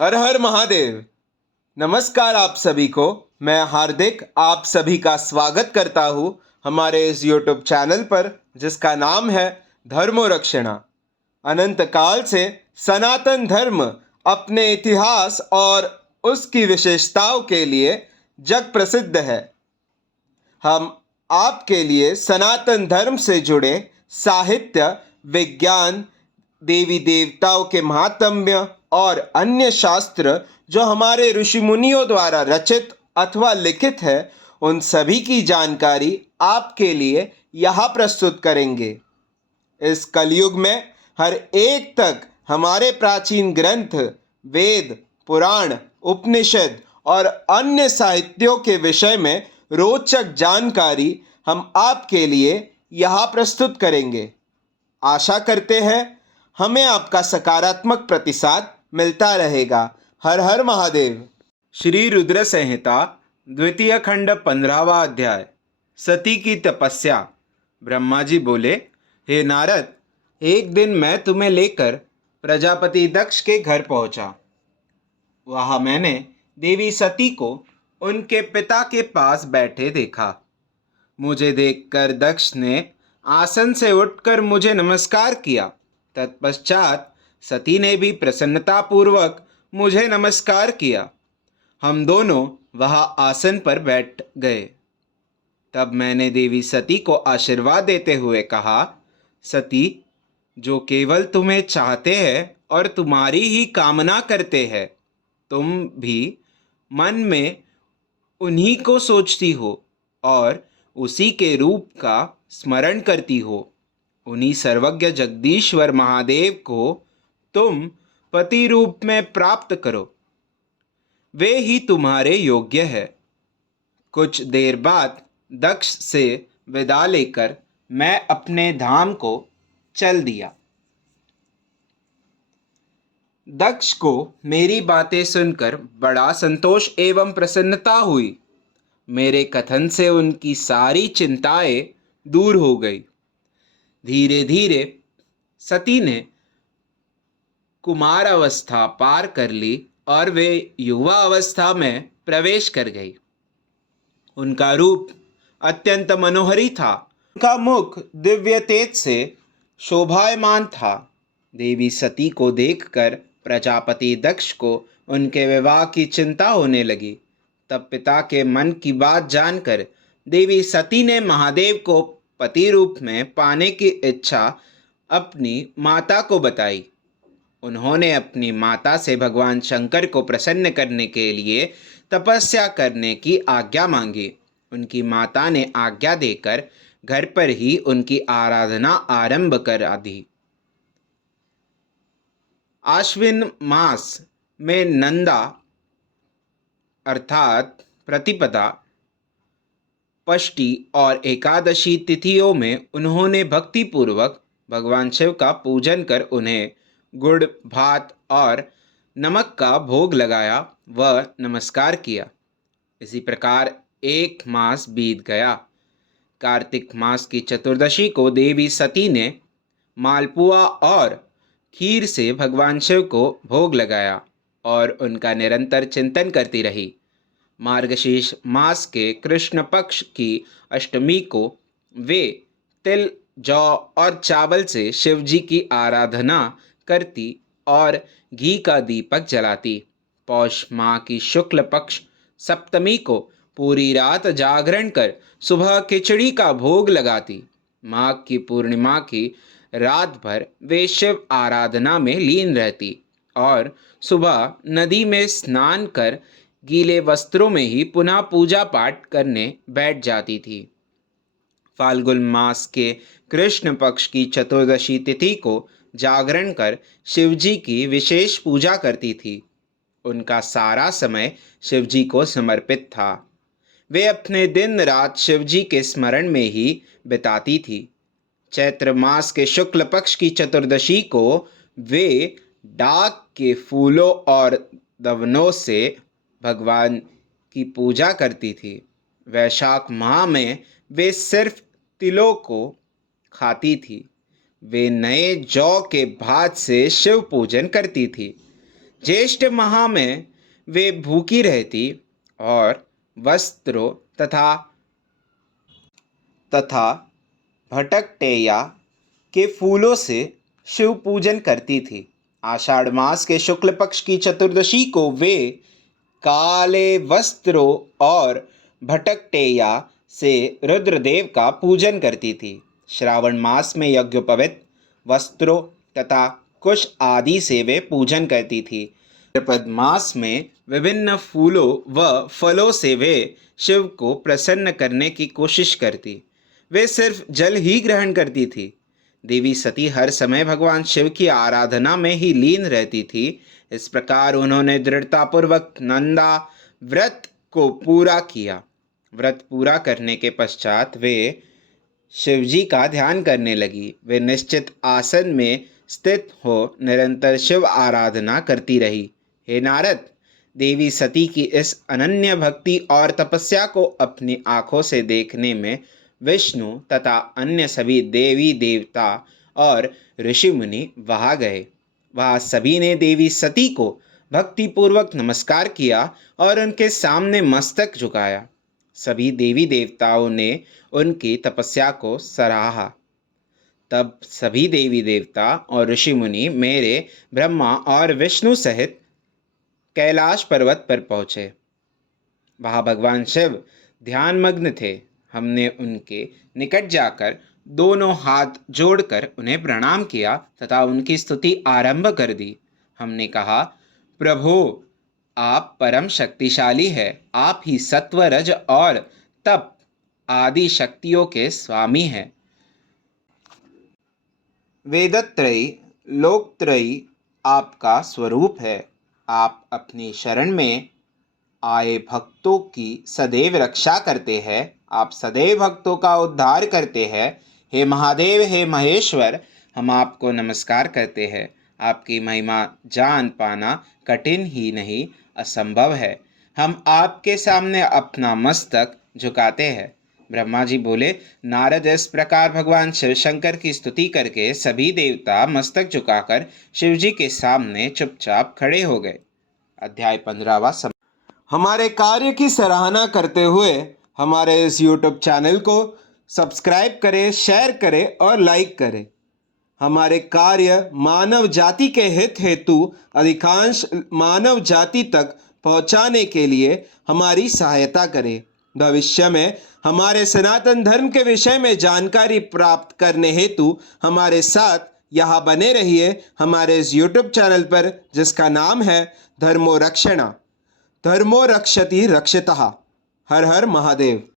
हर हर महादेव। नमस्कार आप सभी को। मैं हार्दिक आप सभी का स्वागत करता हूँ हमारे इस YouTube चैनल पर जिसका नाम है धर्मोरक्षणा। अनंत काल से सनातन धर्म अपने इतिहास और उसकी विशेषताओं के लिए जग प्रसिद्ध है। हम आपके लिए सनातन धर्म से जुड़े साहित्य, विज्ञान, देवी देवताओं के महात्म्य और अन्य शास्त्र जो हमारे ऋषि मुनियों द्वारा रचित अथवा लिखित है, उन सभी की जानकारी आपके लिए यहाँ प्रस्तुत करेंगे। इस कलयुग में हर एक तक हमारे प्राचीन ग्रंथ, वेद, पुराण, उपनिषद और अन्य साहित्यों के विषय में रोचक जानकारी हम आपके लिए यहाँ प्रस्तुत करेंगे। आशा करते हैं हमें आपका सकारात्मक प्रतिसाद मिलता रहेगा। हर हर महादेव। श्री रुद्र संहिता द्वितीय खंड 15वां अध्याय। सती की तपस्या। ब्रह्मा जी बोले, हे नारद, एक दिन मैं तुम्हें लेकर प्रजापति दक्ष के घर पहुंचा। वहां मैंने देवी सती को उनके पिता के पास बैठे देखा। मुझे देखकर दक्ष ने आसन से उठकर मुझे नमस्कार किया। तत्पश्चात सती ने भी प्रसन्नतापूर्वक मुझे नमस्कार किया। हम दोनों वहां आसन पर बैठ गए। तब मैंने देवी सती को आशीर्वाद देते हुए कहा, सती, जो केवल तुम्हें चाहते हैं और तुम्हारी ही कामना करते हैं, तुम भी मन में उन्हीं को सोचती हो और उसी के रूप का स्मरण करती हो। उन्हीं सर्वज्ञ जगदीश्वर महादेव को तुम पति रूप में प्राप्त करो, वे ही तुम्हारे योग्य है। कुछ देर बाद दक्ष से विदा लेकर मैं अपने धाम को चल दिया। दक्ष को मेरी बातें सुनकर बड़ा संतोष एवं प्रसन्नता हुई। मेरे कथन से उनकी सारी चिंताएं दूर हो गई। धीरे धीरे सती ने कुमार अवस्था पार कर ली और वे युवा अवस्था में प्रवेश कर गई। उनका रूप अत्यंत मनोहरी था। उनका मुख दिव्य तेज से शोभायमान था। देवी सती को देखकर प्रजापति दक्ष को उनके विवाह की चिंता होने लगी। तब पिता के मन की बात जानकर देवी सती ने महादेव को पति रूप में पाने की इच्छा अपनी माता को बताई। उन्होंने अपनी माता से भगवान शंकर को प्रसन्न करने के लिए तपस्या करने की आज्ञा मांगी। उनकी माता ने आज्ञा देकर घर पर ही उनकी आराधना आरंभ कर दी। आश्विन मास में नंदा अर्थात प्रतिपदा, पष्टी और एकादशी तिथियों में उन्होंने भक्तिपूर्वक भगवान शिव का पूजन कर उन्हें गुड़, भात और नमक का भोग लगाया व नमस्कार किया। इसी प्रकार एक मास बीत गया। कार्तिक मास की चतुर्दशी को देवी सती ने मालपुआ और खीर से भगवान शिव को भोग लगाया और उनका निरंतर चिंतन करती रही। मार्गशीर्ष मास के कृष्ण पक्ष की अष्टमी को वे तिल, जौ और चावल से शिव जी की आराधना करती और घी का दीपक जलाती। पौष माह की शुक्ल पक्ष सप्तमी को पूरी रात जागरण कर सुबह खिचड़ी का भोग लगाती। माघ की पूर्णिमा की रात भर वे शिव आराधना में लीन रहती और सुबह नदी में स्नान कर गीले वस्त्रों में ही पुनः पूजा पाठ करने बैठ जाती थी। फाल्गुन मास के कृष्ण पक्ष की चतुर्दशी तिथि को जागरण कर शिवजी की विशेष पूजा करती थी। उनका सारा समय शिवजी को समर्पित था। वे अपने दिन रात शिवजी के स्मरण में ही बिताती थी। चैत्र मास के शुक्ल पक्ष की चतुर्दशी को वे डाक के फूलों और दवनों से भगवान की पूजा करती थी। वैशाख माह में वे सिर्फ तिलों को खाती थी। वे नए जौ के भात से शिव पूजन करती थी। ज्येष्ठ माह में वे भूखी रहती और वस्त्रों तथा भटकटेया के फूलों से शिव पूजन करती थी। आषाढ़ मास के शुक्ल पक्ष की चतुर्दशी को वे काले वस्त्रों और भटकटेया से रुद्रदेव का पूजन करती थी। श्रावण मास में यज्ञोपवीत वस्त्रों तथा कुश आदि से वे पूजन करती थी। भाद्रपद मास में विभिन्न फूलों व फलों से वे शिव को प्रसन्न करने की कोशिश करती। वे सिर्फ जल ही ग्रहण करती थी। देवी सती हर समय भगवान शिव की आराधना में ही लीन रहती थी। इस प्रकार उन्होंने दृढ़तापूर्वक नंदा व्रत को पूरा किया। व्रत पूरा करने के पश्चात वे शिवजी का ध्यान करने लगी। वे निश्चित आसन में स्थित हो निरंतर शिव आराधना करती रही। हे नारद, देवी सती की इस अनन्य भक्ति और तपस्या को अपनी आंखों से देखने में विष्णु तथा अन्य सभी देवी देवता और ऋषि मुनि वहाँ गए। वहाँ सभी ने देवी सती को भक्तिपूर्वक नमस्कार किया और उनके सामने मस्तक झुकाया। सभी देवी देवताओं ने उनकी तपस्या को सराहा। तब सभी देवी देवता और ऋषि मुनि मेरे ब्रह्मा और विष्णु सहित कैलाश पर्वत पर पहुँचे। वहाँ भगवान शिव ध्यानमग्न थे। हमने उनके निकट जाकर दोनों हाथ जोड़कर उन्हें प्रणाम किया तथा उनकी स्तुति आरंभ कर दी। हमने कहा, प्रभु, आप परम शक्तिशाली है। आप ही सत्व, रज और तप आदि शक्तियों के स्वामी हैं। वेदत्रयी लोकत्रयी आपका स्वरूप है। आप अपनी शरण में आए भक्तों की सदैव रक्षा करते हैं। आप सदैव भक्तों का उद्धार करते हैं। हे महादेव, हे महेश्वर, हम आपको नमस्कार करते हैं। आपकी महिमा जान पाना कठिन ही नहीं, असंभव है। हम आपके सामने अपना मस्तक झुकाते हैं। ब्रह्मा जी बोले, नारद, इस प्रकार भगवान शिव शंकर की स्तुति करके सभी देवता मस्तक झुकाकर शिवजी के सामने चुपचाप खड़े हो गए। अध्याय 15वां। हमारे कार्य की सराहना करते हुए हमारे इस YouTube चैनल को सब्सक्राइब करें, शेयर करें और लाइक करें। हमारे कार्य मानव जाति के हित हेतु अधिकांश मानव जाति तक पहुंचाने के लिए हमारी सहायता करें। भविष्य में हमारे सनातन धर्म के विषय में जानकारी प्राप्त करने हेतु हमारे साथ यहाँ बने रहिए हमारे इस YouTube चैनल पर, जिसका नाम है धर्मो रक्षणा। धर्मो रक्षति रक्षितः। हर हर महादेव।